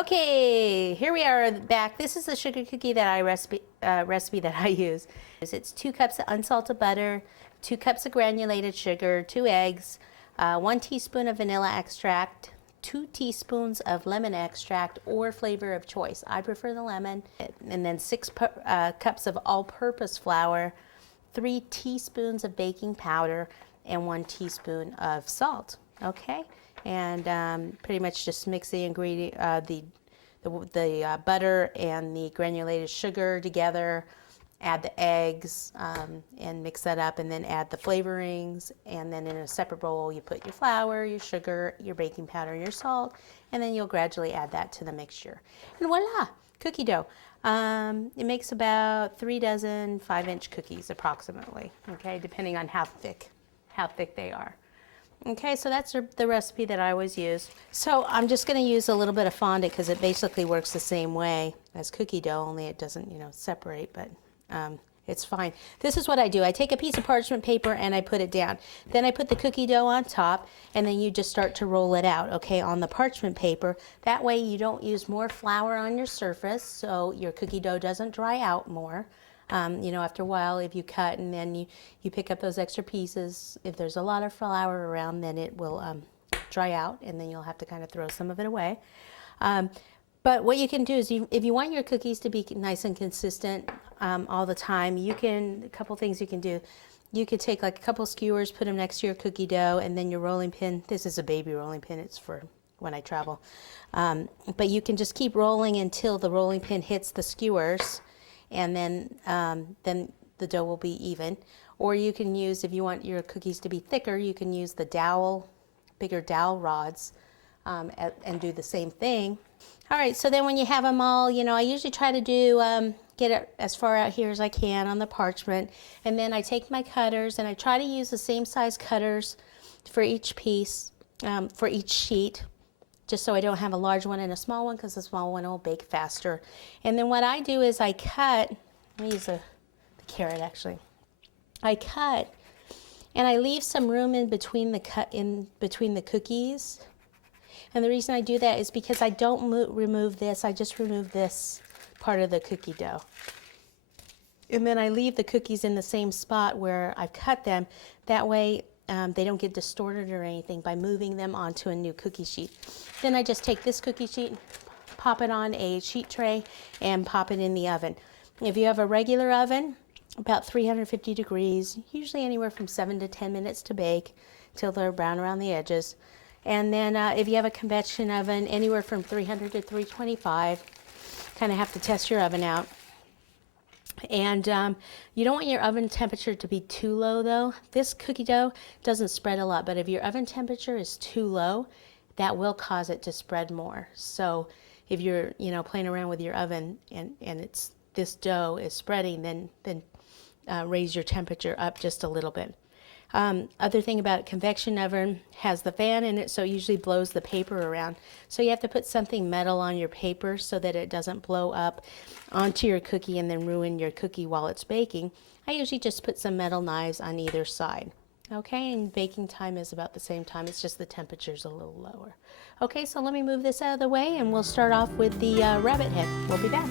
Okay, here we are back. This is the sugar cookie that recipe that I use. It's 2 cups of unsalted butter, 2 cups of granulated sugar, 2 eggs, 1 teaspoon of vanilla extract, 2 teaspoons of lemon extract or flavor of choice. I prefer the lemon. And then 6 cups of all-purpose flour, 3 teaspoons of baking powder, and 1 teaspoon of salt. Okay, and pretty much just mix the ingredient, the butter and the granulated sugar together. Add the eggs and mix that up, and then add the flavorings. And then in a separate bowl, you put your flour, your sugar, your baking powder, and your salt, and then you'll gradually add that to the mixture. And voila, cookie dough. It makes about 3 dozen 5-inch cookies approximately. Okay, depending on how thick they are. Okay, so that's the recipe that I always use. So I'm just going to use a little bit of fondant because it basically works the same way as cookie dough, only it doesn't, separate, but it's fine. This is what I do. I take a piece of parchment paper and I put it down. Then I put the cookie dough on top, and then you just start to roll it out, okay, on the parchment paper. That way you don't use more flour on your surface, so your cookie dough doesn't dry out more. After a while, if you cut and then you pick up those extra pieces, if there's a lot of flour around, then it will dry out, and then you'll have to kind of throw some of it away. But what you can do is, if you want your cookies to be nice and consistent all the time, a couple things you can do. You could take like a couple skewers, put them next to your cookie dough, and then your rolling pin. This is a baby rolling pin. It's for when I travel. But you can just keep rolling until the rolling pin hits the skewers, and then the dough will be even. Or you can use, if you want your cookies to be thicker, you can use the bigger dowel rods and do the same thing. All right, so then when you have them all, I usually try to get it as far out here as I can on the parchment, and then I take my cutters and I try to use the same size cutters for each piece, for each sheet, just so I don't have a large one and a small one, because the small one will bake faster. And then what I do is I cut, let me use the carrot actually. I cut and I leave some room in between the cookies. And the reason I do that is because I don't remove this, I just remove this part of the cookie dough. And then I leave the cookies in the same spot where I've cut them. That way they don't get distorted or anything by moving them onto a new cookie sheet. Then I just take this cookie sheet, pop it on a sheet tray, and pop it in the oven. If you have a regular oven, about 350 degrees, usually anywhere from 7 to 10 minutes to bake till they're brown around the edges. And then if you have a convection oven, anywhere from 300 to 325, kind of have to test your oven out. And you don't want your oven temperature to be too low though. This cookie dough doesn't spread a lot, but if your oven temperature is too low, that will cause it to spread more. So if you're playing around with your oven and this dough is spreading, then raise your temperature up just a little bit. Other thing about convection oven has the fan in it, so it usually blows the paper around. So you have to put something metal on your paper so that it doesn't blow up onto your cookie and then ruin your cookie while it's baking. I usually just put some metal knives on either side. Okay, and baking time is about the same time, it's just the temperature's a little lower. Okay, so let me move this out of the way and we'll start off with the rabbit head. We'll be back.